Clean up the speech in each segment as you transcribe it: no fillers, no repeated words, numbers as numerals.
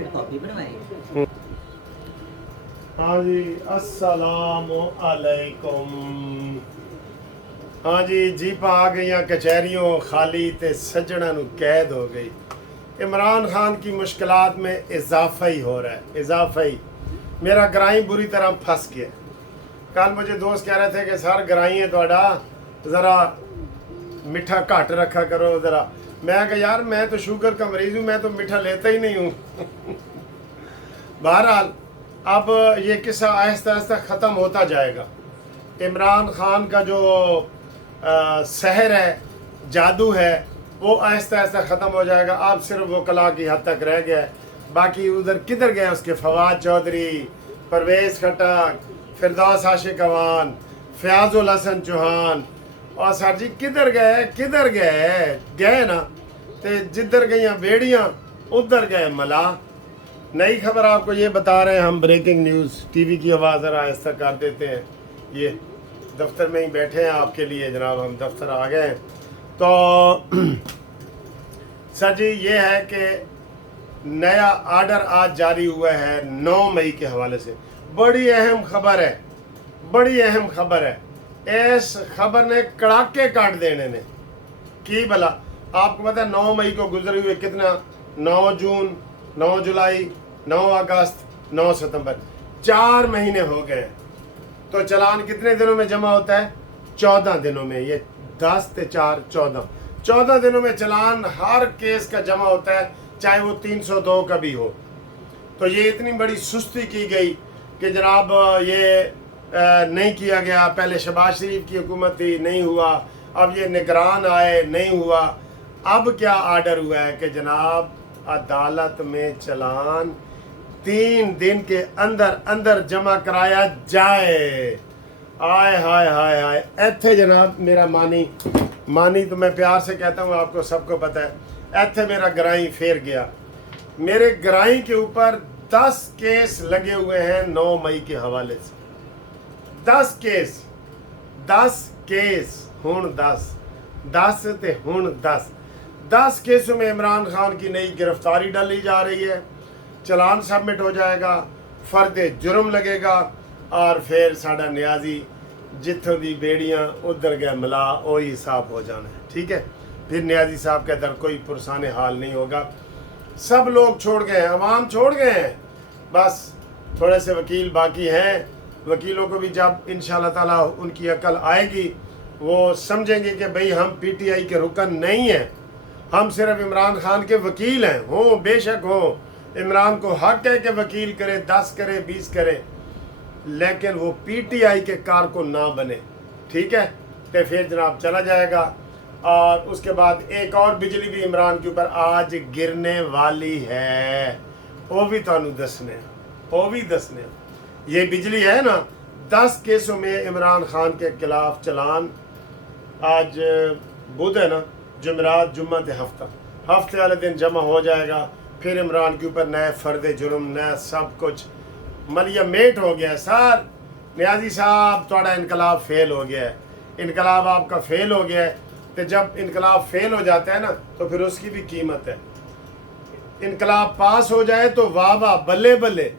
फिर कॉपी बनवाई। हाँ जी, अस्सलाम अलैकुम। हाँ जी, जीपां आ गई कचहरियों खाली ते सज्जणा नू कैद हो गई। इमरान खान की मुश्किलात में इजाफा ही हो रहा है, इजाफा ही। मेरा ग्राई बुरी तरह फंस गया। कल मुझे दोस्त कह रहे थे कि सर ग्राई है थोड़ा, ज़रा मीठा घट रखा करो ज़रा। मैं कहा यार मैं तो शुगर का मरीज़ हूँ, मैं तो मीठा लेता ही नहीं हूँ। बहरहाल अब ये किस्सा आहिस्ता आहिस्ता ख़त्म होता जाएगा। इमरान खान का जो सहर है, जादू है, वो आहिस्ता आहिस्ता ख़त्म हो जाएगा। अब सिर्फ वो कला की हद तक रह गया है। बाकी उधर किधर गए उसके फवाद चौधरी, परवेज़ खटक, फिरदौस आशिक अवान, फयाजुल हसन चौहान, और सर जी किधर गए ना, तो जिधर गई बेड़ियाँ उधर गए मला। नई खबर आपको ये बता रहे हैं हम, ब्रेकिंग न्यूज़। टीवी की आवाज़ ज़रा आहिस्ता कर देते हैं। ये दफ्तर में ही बैठे हैं आपके लिए जनाब, हम दफ्तर आ गए हैं। तो सर जी ये है कि नया आर्डर आज जारी हुआ है 9 मई के हवाले से। बड़ी अहम खबर है, बड़ी अहम खबर है। इस खबर ने कड़ाके काट देने ने की भला। आपको पता है 9 मई को गुजरे हुए कितना, 9 जून, 9 जुलाई, 9 अगस्त, 9 सितंबर, 4 महीने हो गए। तो चलान कितने दिनों में जमा होता है? 14 दिनों में। ये 10 से 4 14 दिनों में चलान हर केस का जमा होता है, चाहे वो 302 का भी हो। तो ये इतनी बड़ी सुस्ती की गई कि जनाब ये नहीं किया गया। पहले शहबाज शरीफ की हुकूमत थी, नहीं हुआ। अब ये निगरान आए, नहीं हुआ। अब क्या आर्डर हुआ है कि जनाब अदालत में चलान 3 दिन के अंदर अंदर जमा कराया जाए। आय हाय हाय हाय। ऐथे जनाब मेरा मानी तो मैं प्यार से कहता हूँ, आपको सबको पता है। ऐथे मेरा ग्राई फेर गया। मेरे ग्राई के ऊपर 10 केस लगे हुए हैं 9 मई के हवाले से। 10 केस, 10 केस, हुण 10 ते हुण 10 केसों में इमरान खान की नई गिरफ्तारी डाली जा रही है। चलान सबमिट हो जाएगा, फर्द जुर्म लगेगा, और फिर साडा न्याजी जिथों दी बेड़ियां उधर गए मिला वही साफ हो जाना है। ठीक है, फिर न्याजी साहब के अंदर कोई पुरसाने हाल नहीं होगा। सब लोग छोड़ गए हैं, अवाम छोड़ गए हैं, बस थोड़े से वकील बाकी हैं। वकीलों को भी जब इंशाल्लाह ताला उनकी अकल आएगी, वो समझेंगे कि भाई हम पीटीआई के रुकन नहीं हैं, हम सिर्फ इमरान खान के वकील हैं। हो बेशक हो, इमरान को हक है कि वकील करे, 10 करे, 20 करे, लेकिन वो पीटीआई के कारकुन ना बने। ठीक है, तो फिर जनाब चला जाएगा। और उसके बाद एक और बिजली भी इमरान के ऊपर आज गिरने वाली है, वो भी थानू दसने, वो भी दसने। ये बिजली है ना, 10 केसों में इमरान खान के खिलाफ चलान। आज बुध है ना, जुमेरात, जुम्मा ते हफ्ते वाले दिन जमा हो जाएगा। फिर इमरान के ऊपर नए फर्द जुर्म, नया सब कुछ मलिया मेट हो गया। सर न्याजी साहब थोड़ा इनकलाब फेल हो गया है, इनकलाब आपका फेल हो गया है। तो जब इनकलाब फेल हो जाता है ना, तो फिर उसकी भी कीमत है। इनकलाब पास हो जाए तो वाह वाह, बल्ले बल्ले।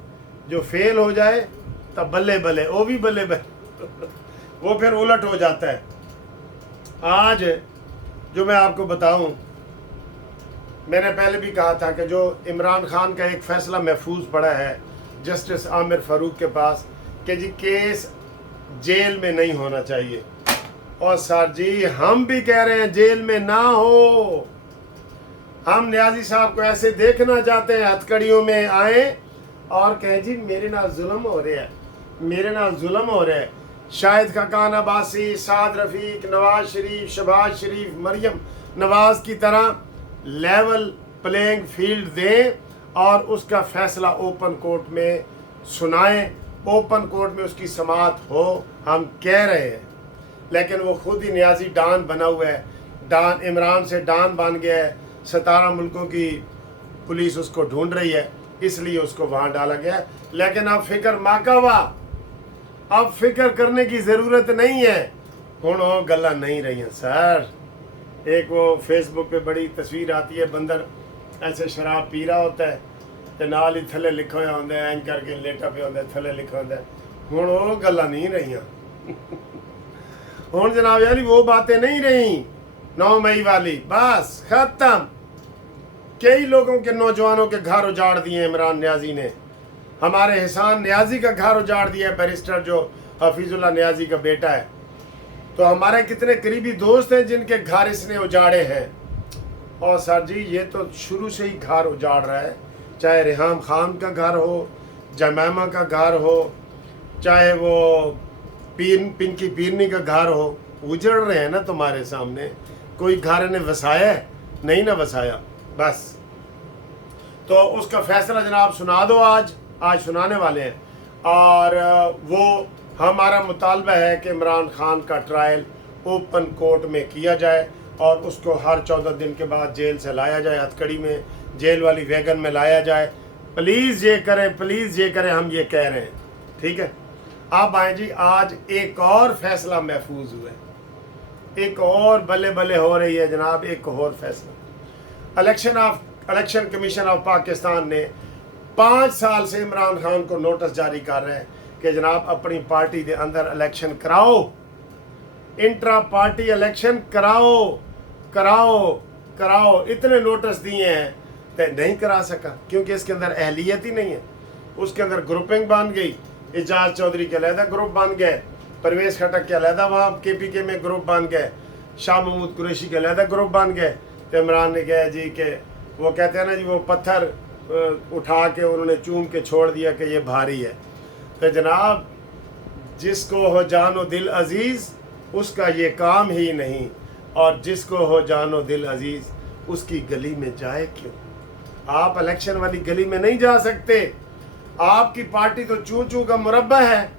जो फेल हो जाए तब बल्ले बल्ले, वो भी बल्ले बल्ले। वो फिर उलट हो जाता है। आज जो मैं आपको बताऊं, मैंने पहले भी कहा था कि जो इमरान खान का एक फ़ैसला महफूज पड़ा है जस्टिस आमिर फ़ारूक के पास कि जी केस जेल में नहीं होना चाहिए। और सर जी हम भी कह रहे हैं जेल में ना हो। हम न्याजी साहब को ऐसे देखना चाहते हैं, हथकड़ियों में आए और कहें जी मेरे नाल जुल्म हो रहा है, मेरे नाल जुल्म हो रहा है। शाहिद खकान अब्बासी, साद रफ़ीक, नवाज शरीफ, शहबाज शरीफ, मरियम नवाज की तरह लेवल प्लेइंग फील्ड दें और उसका फ़ैसला ओपन कोर्ट में सुनाएं, ओपन कोर्ट में उसकी समाअत हो। हम कह रहे हैं, लेकिन वो खुद ही न्याजी डान बना हुआ है। डान इमरान से डान बन गया है। 17 मुल्कों की पुलिस उसको ढूंढ रही है, इसलिए उसको वहाँ डाला गया है। लेकिन अब फिक्र माकावा, अब फिक्र करने की ज़रूरत नहीं है। हुण गल्ला नहीं रही सर। एक वो फेसबुक पे बड़ी तस्वीर आती है, बंदर ऐसे शराब पी रहा होता है ਤੇ ਨਾਲ ਹੀ ਥੱਲੇ ਲਿਖਿਆ ਹੋਇਆ ਹੁੰਦਾ ਐਂ ਕਰਕੇ ਲੇਟਾ ਪਿਆ ਹੁੰਦਾ ਥੱਲੇ ਲਿਖਿਆ ਹੁੰਦਾ। ਹੁਣ ਉਹ ਗੱਲਾਂ नहीं रही ਹੁਣ जनाब यानी वो बातें नहीं रही 9 मई वाली, बस खत्म। कई लोगों के नौजवानों के घर उजाड़ दिए इमरान न्याजी ने। हमारे एहसान न्याजी का घर उजाड़ दिया है, बैरिस्टर जो हफीजुल्लाह न्याजी का बेटा है। तो हमारे कितने करीबी दोस्त हैं जिनके घर इसने उजाड़े हैं। और सर जी ये तो शुरू से ही घर उजाड़ रहा है, चाहे रेहाम खान का घर हो, जमैमा का घर हो, चाहे वो पिंकी पीरनी का घर हो, उजड़ रहे हैं ना तुम्हारे सामने। कोई घर ने वसाया है? नहीं ना वसाया। बस तो उसका फैसला जनाब सुना दो, आज सुनाने वाले हैं। और वो हमारा मुतालबा है कि इमरान खान का ट्रायल ओपन कोर्ट में किया जाए और उसको हर 14 दिन के बाद जेल से लाया जाए, हथकड़ी में जेल वाली वैगन में लाया जाए। प्लीज़ ये करें, प्लीज़ ये करें, हम ये कह रहे हैं, ठीक है। अब आए जी, आज एक और फैसला महफूज हुआ है, एक और बल्ले बल्ले हो रही है जनाब, एक और फैसला। इलेक्शन कमीशन ऑफ पाकिस्तान ने 5 साल से इमरान खान को नोटिस जारी कर रहे हैं कि जनाब अपनी पार्टी के अंदर इलेक्शन कराओ, इंट्रा पार्टी इलेक्शन कराओ। इतने नोटिस दिए हैं तो नहीं करा सका, क्योंकि इसके अंदर अहलियत ही नहीं है। उसके अंदर ग्रुपिंग बन गई, एजाज चौधरी के अलहदा ग्रुप बन गए, परवेज खटक के अलहदा वहाँ KPK में ग्रुप बन गए, शाह महमूद कुरैशी के अलहदा ग्रुप बन गए। तो इमरान ने कहा जी कि वो कहते हैं ना जी, वो पत्थर उठा के उन्होंने चूम के छोड़ दिया कि ये भारी है। तो जनाब जिसको हो जानो दिल अजीज़ उसका ये काम ही नहीं, और जिसको हो जानो दिल अजीज़ उसकी गली में जाए क्यों। आप इलेक्शन वाली गली में नहीं जा सकते, आपकी पार्टी तो चूं चूं का मुरब्बा है।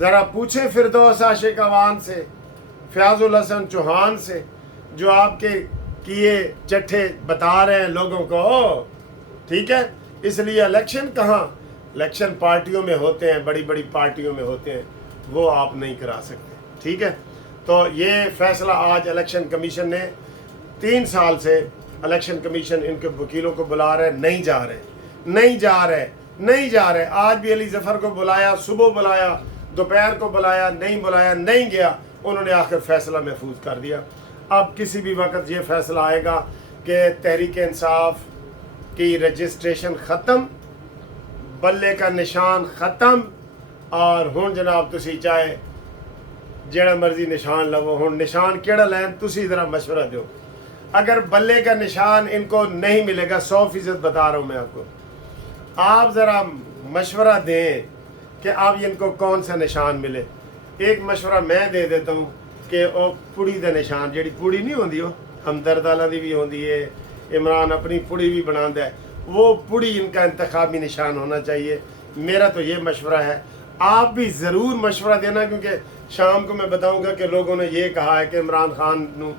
ज़रा पूछें फिरदौस आशिक अवान से, फयाजुल हसन चौहान से, जो आपके किए चट्ठे बता रहे हैं लोगों को, ठीक है। इसलिए इलेक्शन कहाँ, इलेक्शन पार्टियों में होते हैं, बड़ी बड़ी पार्टियों में होते हैं, वो आप नहीं करा सकते, ठीक है। तो ये फैसला आज इलेक्शन कमीशन ने 3 साल से इलेक्शन कमीशन इनके वकीलों को बुला रहे, नहीं जा रहे। आज भी अली जफ़र को बुलाया, सुबह बुलाया, दोपहर को बुलाया, नहीं गया। उन्होंने आखिर फैसला महफूज कर दिया। अब किसी भी वक्त ये फैसला आएगा कि तहरीक इंसाफ की रजिस्ट्रेशन ख़त्म, बल्ले का निशान ख़त्म, और हुण जनाब तुसी चाहे जेड़ा मर्जी निशान लवो। हुण निशान केड़ा लैन तुसी ज़रा मशवरा दो। अगर बल्ले का निशान इनको नहीं मिलेगा, 100% बता रहा हूँ मैं आपको, आप ज़रा मशवरा दें कि अब इनको कौन सा निशान मिले। एक मशवरा मैं दे देता हूँ कि वो पुड़ी का निशान, जी पुड़ी नहीं होती, वो हमदर्द वाला दी भी होती है, इमरान अपनी पुड़ी भी बनाता है, वो पुड़ी इनका इंतखाबी निशान होना चाहिए। मेरा तो ये मशवरा है, आप भी ज़रूर मशवरा देना, क्योंकि शाम को मैं बताऊँगा कि लोगों ने ये कहा है कि इमरान खान नू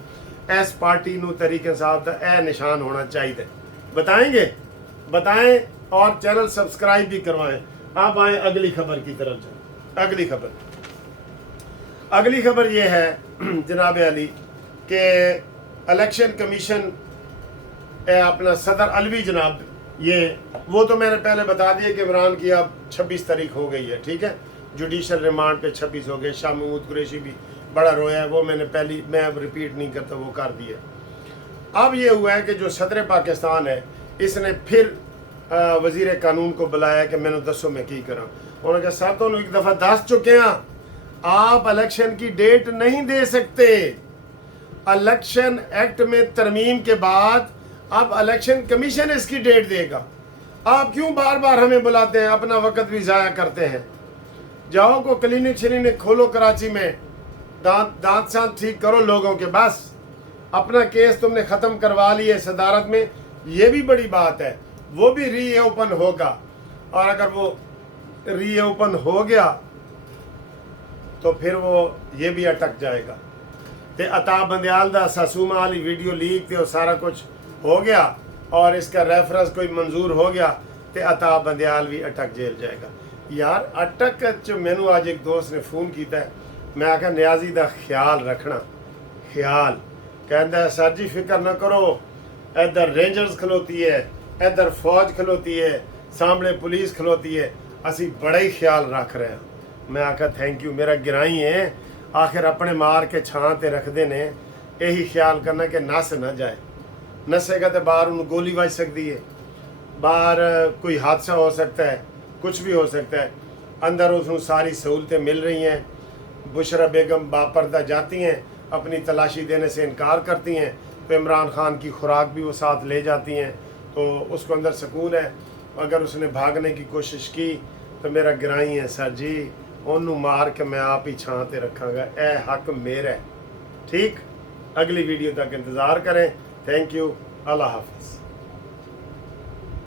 इस पार्टी नू तहरीक इंसाफ का यह निशान होना चाहिए। बताएं और चैनल सब्सक्राइब भी करवाएं। आप आए अगली खबर की तरफ जाए। अगली खबर ये है जनाब अली कि इलेक्शन कमीशन अपना सदर अलवी जनाब, ये वो तो मैंने पहले बता दिया कि इमरान की अब 26 तारीख हो गई है, ठीक है। जुडिशल रिमांड पे 26 हो गए। शाह महमूद कुरैशी भी बड़ा रोया है, वो मैं अब रिपीट नहीं करता, वो कर दिया। अब ये हुआ है कि जो सदर पाकिस्तान है, इसने फिर वजीर कानून को बुलाया कि मैंने दसो मैं की करा। उन्होंने कहा सर तो एक दफ़ा दस चुके हैं, आप इलेक्शन की डेट नहीं दे सकते। इलेक्शन एक्ट में तरमीम के बाद अब इलेक्शन कमीशन इसकी डेट देगा। आप क्यों बार बार हमें बुलाते हैं, अपना वक्त भी ज़ाया करते हैं। जाओ को क्लिनिक खोलो कराची में, दांत शांत ठीक करो लोगों के, बस अपना केस तुमने ख़त्म करवा लिए सदारत में, ये भी बड़ी बात है। वो भी री ओपन होगा, और अगर वो री ओपन हो गया तो फिर वो ये भी अटक जाएगा। ते अता बंदयाल दा सासूमा वाली वीडियो लीक थे, सारा कुछ हो गया और इसका रेफरेंस कोई मंजूर हो गया तो अता बंदयाल भी अटक जेल जाएगा। यार अटक च मैनू अज एक दोस्त ने फ़ोन किया, मैं आखा न्याजी का ख्याल रखना, ख्याल कहता है सर जी फिक्र न करो, इधर रेंजर्स खलोती है, इधर फौज खलोती है, सामने पुलिस खलोती है, असी बड़ा ही ख्याल रख रहे हैं। मैं आखा थैंक यू, मेरा गिराई है आखिर अपने मार के छां ते रखते ने, यही ख्याल करना कि नस ना जाए। नसेगा तो बाहर उन्हें गोली बज सकती है, बाहर कोई हादसा हो सकता है, कुछ भी हो सकता है। अंदर उसको सारी सहूलतें मिल रही हैं। बुशरा बेगम बापर्दा जाती हैं, अपनी तलाशी देने से इनकार करती हैं, तो इमरान खान की खुराक भी वो साथ ले जाती हैं, तो उसको अंदर सुकून है। अगर उसने भागने की कोशिश की तो मेरा गिराई है सर जी, उन्होंने मार के मैं आप ही छां ते रखांगा, ए हक मेरा है। ठीक, अगली वीडियो तक इंतज़ार करें। थैंक यू, अल्लाह हाफिज़।